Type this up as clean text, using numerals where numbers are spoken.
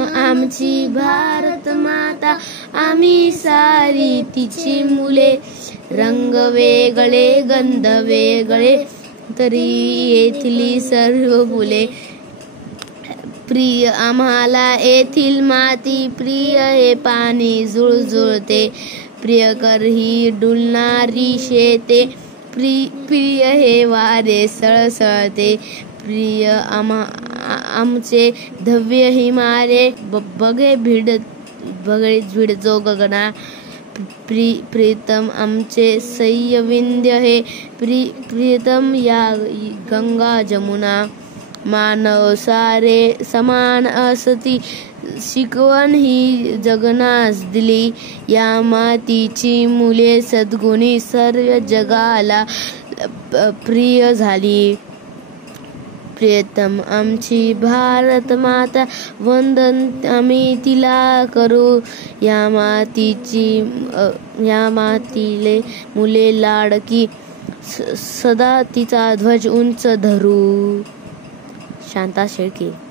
आमची भारत माता, आम्ही सारी तिची मुले. रंग वेगळे, गंध वेगळे, तरी येथली सर्व फुले. प्रिय आम्हाला येथील माती, प्रिय हे पाणी जुळजुळते. प्रियकर ही डुलणारी शेते, प्रिय हे वारे सळसळते. प्रिय आमचे धव्य हिमालय, बघे भिडजो गगना. प्रीतम आमचे सह्य विंध्य हे, प्रीतम या गंगा जमुना. मानव सारे समान असती, शिकवण ही जगनास दिली. या मातीची मुले सद्गुणी, सर्व जगाला प्रिय झाली. प्रियतम आमची भारत माता, वंदन आम्ही तिला करू. या मातीले मुले लाडकी, सदा तिचा ध्वज उंच धरू. शांता शेळके.